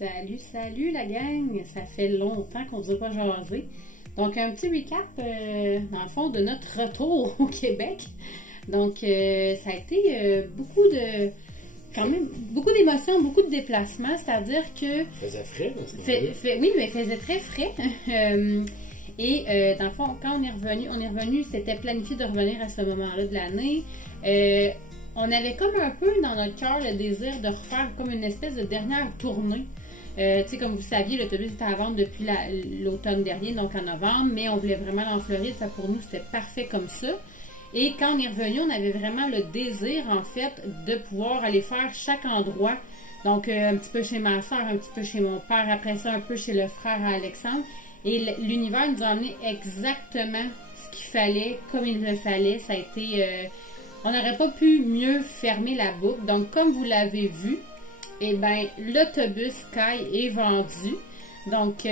Salut, salut la gang! Ça fait longtemps qu'on ne vous a pas jasé. Donc, un petit recap, dans le fond, de notre retour au Québec. Donc, ça a été quand même, beaucoup d'émotions, beaucoup de déplacements, c'est-à-dire que... Il faisait frais dans ce moment-là. Oui, mais il faisait très frais. Dans le fond, quand on est revenu, c'était planifié de revenir à ce moment-là de l'année. On avait comme un peu dans notre cœur le désir de refaire comme une espèce de dernière tournée. Tu sais, comme vous saviez, l'autobus était à vendre depuis l'automne dernier, donc en novembre, mais on voulait vraiment aller en Floride, ça pour nous c'était parfait comme ça. Et quand on est revenu, on avait vraiment le désir, en fait, de pouvoir aller faire chaque endroit. Donc, un petit peu chez ma soeur, un petit peu chez mon père, après ça, un peu chez le frère à Alexandre. Et l'univers nous a amené exactement ce qu'il fallait, comme il le fallait. Ça a été... on n'aurait pas pu mieux fermer la boucle. Donc, comme vous l'avez vu, eh bien, l'autobus Sky est vendu. Donc,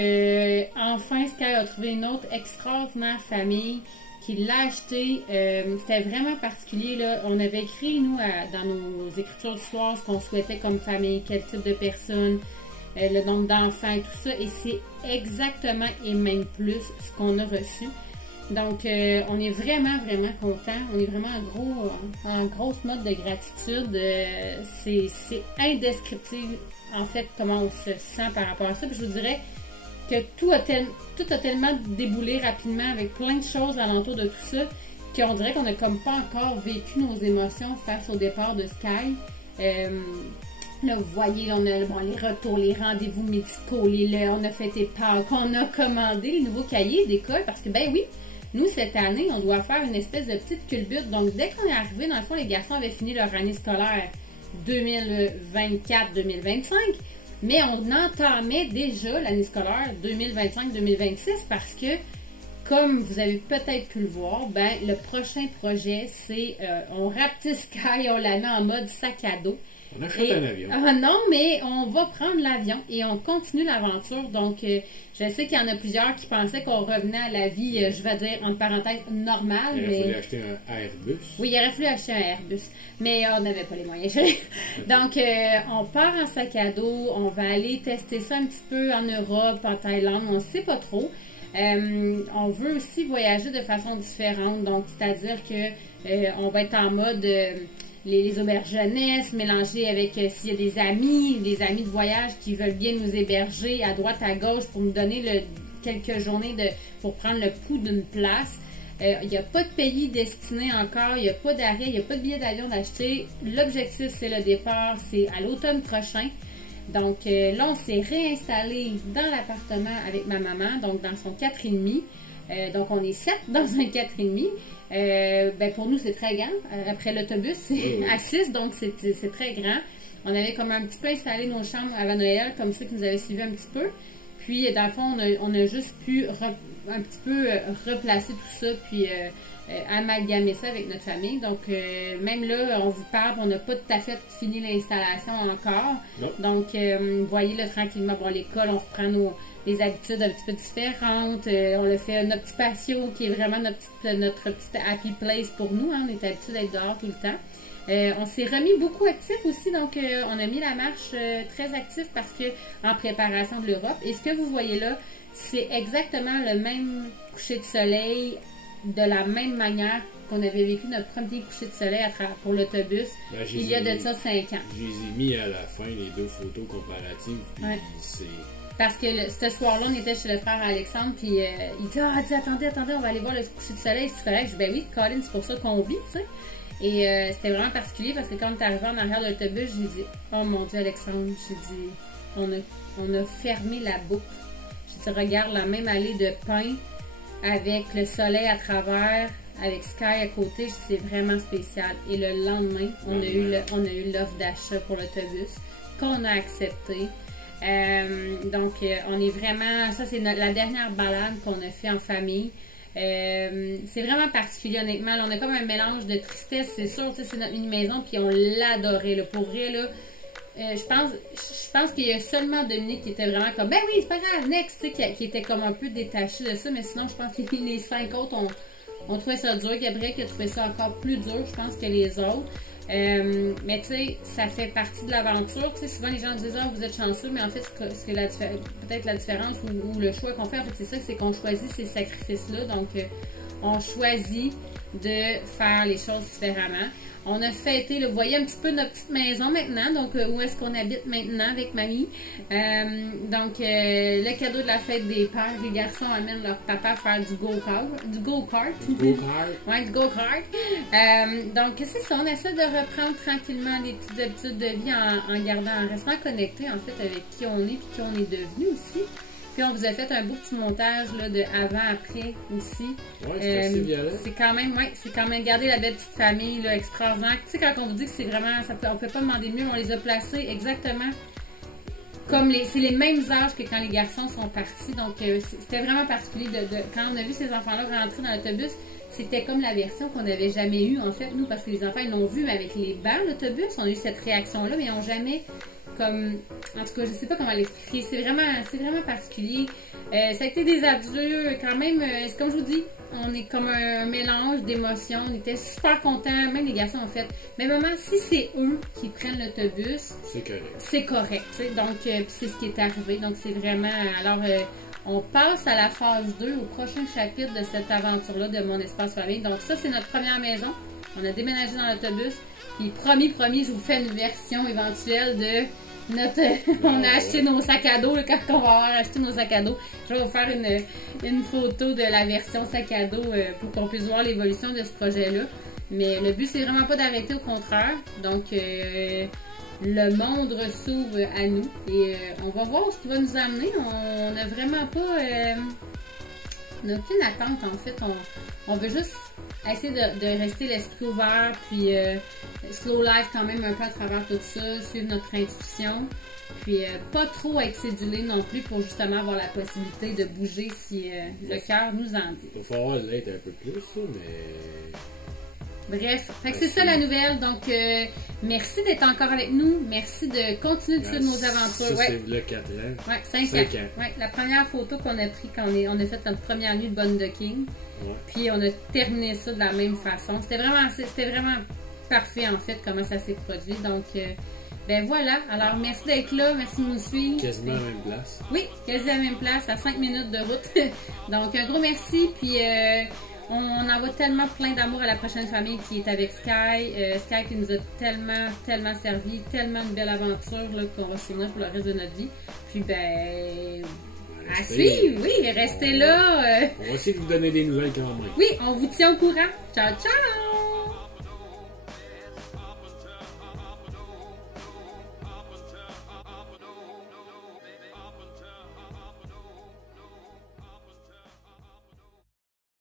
enfin, Sky a trouvé une autre extraordinaire famille qui l'a acheté. C'était vraiment particulier, là. On avait écrit, nous, dans nos écritures du soir, ce qu'on souhaitait comme famille, quel type de personnes, le nombre d'enfants et tout ça. Et c'est exactement et même plus ce qu'on a reçu. Donc, on est vraiment, vraiment content. On est vraiment en grosse note de gratitude. C'est indescriptible, en fait, comment on se sent par rapport à ça. Puis je vous dirais que tout a tellement déboulé rapidement avec plein de choses alentour de tout ça qu'on dirait qu'on n'a comme pas encore vécu nos émotions face au départ de Sky. Là, vous voyez, on a les retours, les rendez-vous médicaux, on a fait Pâques, on a commandé les nouveaux cahiers d'école parce que, ben oui, nous, cette année, on doit faire une espèce de petite culbute. Donc, dès qu'on est arrivé, dans le fond, les garçons avaient fini leur année scolaire 2024-2025, mais on entamait déjà l'année scolaire 2025-2026 parce que, comme vous avez peut-être pu le voir, ben le prochain projet, c'est on rapetisse Sky, on la met en mode sac à dos. On achète un avion. Ah non, mais on va prendre l'avion et on continue l'aventure. Donc, je sais qu'il y en a plusieurs qui pensaient qu'on revenait à la vie, je vais dire, entre parenthèses, normale. Il aurait fallu acheter un Airbus. Oui, il aurait fallu acheter un Airbus, mais on n'avait pas les moyens. Donc, on part en sac à dos, on va aller tester ça un petit peu en Europe, en Thaïlande, on ne sait pas trop. On veut aussi voyager de façon différente, donc c'est-à-dire que on va être en mode... les auberges jeunesse, mélangées avec s'il y a des amis de voyage qui veulent bien nous héberger à droite, à gauche pour nous donner quelques journées pour prendre le pouls d'une place. Il n'y a pas de pays destiné encore, il n'y a pas d'arrêt, il n'y a pas de billet d'avion d'acheter. L'objectif, c'est le départ, c'est à l'automne prochain. Donc là, on s'est réinstallé dans l'appartement avec ma maman, donc dans son 4,5. Donc on est 7 dans un 4,5. Ben pour nous, c'est très grand. Après l'autobus, c'est à 6, donc c'est très grand. On avait comme un petit peu installé nos chambres avant Noël, comme ça que nous avez suivi un petit peu. Puis, dans le fond, on a juste pu un petit peu replacer tout ça, puis amalgamer ça avec notre famille. Donc, même là, on vous parle, on n'a pas tout à fait fini l'installation encore. Non. Donc, vous voyez là, tranquillement, bon, l'école, on reprend les habitudes un petit peu différentes. On le fait notre petit patio qui est vraiment notre petite happy place pour nous. Hein. On est habitué d'être dehors tout le temps. On s'est remis beaucoup actifs aussi, donc on a mis la marche très active parce que en préparation de l'Europe. Et ce que vous voyez là, c'est exactement le même coucher de soleil, de la même manière qu'on avait vécu notre premier coucher de soleil pour l'autobus il y a de ça 5 ans. Je les ai mis à la fin, les deux photos comparatives, puis c'est... Parce que ce soir-là, on était chez le frère Alexandre, puis il dit « Ah, attendez, on va aller voir le coucher de soleil, c'est correct. » Je dis « Ben oui, Colin, c'est pour ça qu'on vit, tu sais. » Et c'était vraiment particulier parce que quand on est arrivé en arrière de l'autobus, j'ai dit « Oh mon Dieu, Alexandre, j'ai dit, on a fermé la boucle. » J'ai dit « Regarde la même allée de pins avec le soleil à travers, avec Sky à côté, c'est vraiment spécial. » Et le lendemain, on a eu l'offre d'achat pour l'autobus qu'on a accepté. Donc, on est vraiment... Ça, c'est la dernière balade qu'on a fait en famille. C'est vraiment particulier, honnêtement. Là, on a comme un mélange de tristesse, c'est sûr. C'est notre mini-maison, puis on l'adorait. Là. Pour vrai, là, je pense qu'il y a seulement Dominique qui était vraiment comme « Ben oui, c'est pas grave, next! » qui était comme un peu détaché de ça. Mais sinon, je pense que les 5 autres ont trouvé ça dur. Gabriel qui a trouvé ça encore plus dur, je pense, que les autres. Mais tu sais, ça fait partie de l'aventure. Tu sais, souvent les gens disent ah vous êtes chanceux, mais en fait peut-être la différence ou le choix qu'on fait, en fait c'est ça, c'est qu'on choisit ces sacrifices-là. Donc on choisit de faire les choses différemment. On a fêté, vous voyez un petit peu notre petite maison maintenant, donc où est-ce qu'on habite maintenant avec mamie. Le cadeau de la fête des pères, les garçons amènent leur papa faire du go-kart. Du go-kart. Ouais, du go-kart. Donc c'est ça, on essaie de reprendre tranquillement les petites habitudes de vie en restant connecté en fait avec qui on est et qui on est devenu aussi. Puis on vous a fait un beau petit montage là, de avant-après aussi. Ouais, c'est quand même garder la belle petite famille là, extraordinaire. Tu sais, quand on vous dit que c'est vraiment, on ne peut pas demander mieux, on les a placés exactement comme c'est les mêmes âges que quand les garçons sont partis. Donc c'était vraiment particulier quand on a vu ces enfants-là rentrer dans l'autobus. C'était comme la version qu'on n'avait jamais eue en fait, nous, parce que les enfants ils l'ont vu, mais avec les bancs l'autobus, on a eu cette réaction-là, mais ils n'ont jamais en tout cas, je sais pas comment l'expliquer. C'est vraiment particulier. Ça a été des adieux quand même. Comme je vous dis, on est comme un mélange d'émotions. On était super contents. Même les garçons ont fait. Mais maman, si c'est eux qui prennent l'autobus, c'est correct. Donc, c'est ce qui est arrivé. Donc, c'est vraiment. Alors, on passe à la phase 2, au prochain chapitre de cette aventure-là de Mon Espace Famille. Donc, ça, c'est notre première maison. On a déménagé dans l'autobus. Puis, promis, je vous fais une version éventuelle de on a acheté nos sacs à dos. Quand on va avoir acheté nos sacs à dos, je vais vous faire une photo de la version sac à dos pour qu'on puisse voir l'évolution de ce projet-là. Mais le but, c'est vraiment pas d'arrêter, au contraire. Donc, le monde s'ouvre à nous et on va voir ce qui va nous amener. On n'a vraiment pas... on n'a aucune attente, en fait. On veut juste essayer de rester l'esprit ouvert, puis slow life quand même un peu à travers tout ça, suivre notre intuition, puis pas trop être cédulé non plus pour justement avoir la possibilité de bouger si le cœur nous en dit. Il va falloir l'être un peu plus, ça, mais... Bref, fait que c'est ça la nouvelle. Donc, merci d'être encore avec nous. Merci de continuer de suivre nos aventures. Ça, c'est le 4 ans. Ouais, 5 ans. Ouais, la première photo qu'on a prise quand on a fait notre première nuit de Boondocking. Ouais. Puis, on a terminé ça de la même façon. C'était vraiment parfait, en fait, comment ça s'est produit. Donc, ben voilà. Alors, merci d'être là. Merci de nous suivre. Quasiment à la même place. Oui, quasiment à la même place, à 5 minutes de route. Donc, un gros merci. Puis, on envoie tellement plein d'amour à la prochaine famille qui est avec Sky. Sky qui nous a tellement servi, tellement de belles aventures qu'on va se souvenir pour le reste de notre vie. Puis ben, à suivre, oui, restez là. On va essayer de vous donner des nouvelles quand même. Oui, on vous tient au courant. Ciao, ciao!